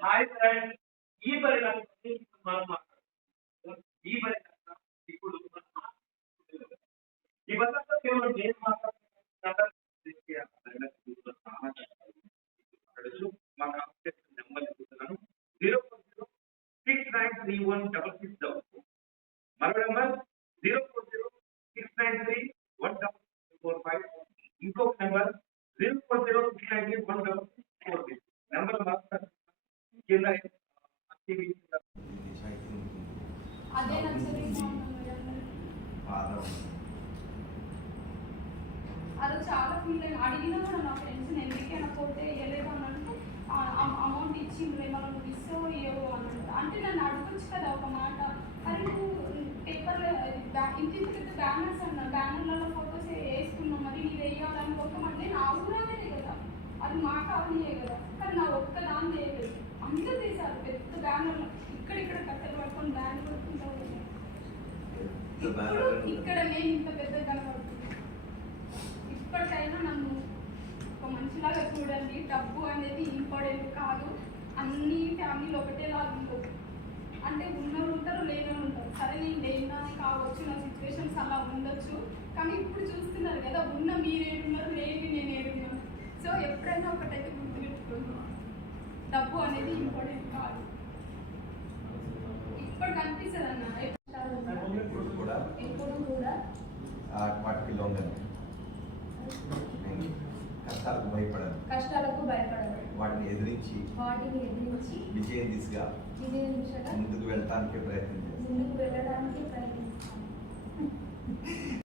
Hi friends, ఈ పరిణామాన్ని మనం ఈ పరిణామం ఇప్పుడు ఈ బస్సు కేవలం నేను మాట్లాడుతున్నాను. మా కాంపిటేషన్ నెంబర్ చెప్తున్నాను 040693166 మరో నెంబర్ 04069316645 ఇంకొక నెంబర్ 04069316646 నెంబర్ మాత్రం కింద అదే అది చాలా ఫీల్ అడిగినా కూడా నా ఫ్రెండ్స్ నేను ఎందుకైనా పోతే వేయలేదు అని అంటే అమౌంట్ ఇచ్చిండ్రు ఏమన్నా నువ్వు ఇస్తావు ఇవ్వవు అని అంటే నన్ను అడగచ్చు కదా ఒక మాట. అది నువ్వు పేపర్లో ఇంటి పెద్ద బ్యానర్స్ అన్నా బ్యానర్లలో ఫొటోస్ వేసుకున్నావు మరి నీవు వేయాలని ఒక మాట నేను ఆ ఊరానే కదా అది మా కాలనీయే కదా కానీ నా ఒక్క దాన్ని వేయలేదు అందరూ వేశారు పెద్ద బ్యానర్లు ఇక్కడిక్కడ కట్టెలు పట్టుకొని బ్యానర్ పట్టుకుంటా ఇక్కడ నేను ఇంత పెద్ద కనబడుతుంది. ఇప్పటికైనా నన్ను ఒక మనిషిలాగా చూడండి. డబ్బు అనేది ఇంపార్టెంట్ కాదు, అన్ని ఫ్యామిలీలు ఒకటేలాగా ఉంటుంది. అంటే ఉన్నోళ్ళు ఉంటారు లేనోళ్ళు ఉంటారు. సరే నేను లేని కావచ్చు, నా సిచ్యువేషన్స్ అలా ఉండొచ్చు, కానీ ఇప్పుడు చూస్తున్నారు కదా ఉన్న మీరేడున్నారు లేని నేను ఏడున్నాను. సో ఎప్పుడైనా ఒకటైతే గుర్తుపెట్టుకున్నాను, డబ్బు అనేది ఇంపార్టెంట్ కాదు. ఇప్పటికి అనిపిస్తుంది అన్న ఎప్పుడు కూడా వాటికి లొంగను, కష్టాలకు భయపడదు, వాటిని ఎదిరించి విజయం దిశగా ముందుకు వెళ్ళడానికి ప్రయత్నం చేస్తాను.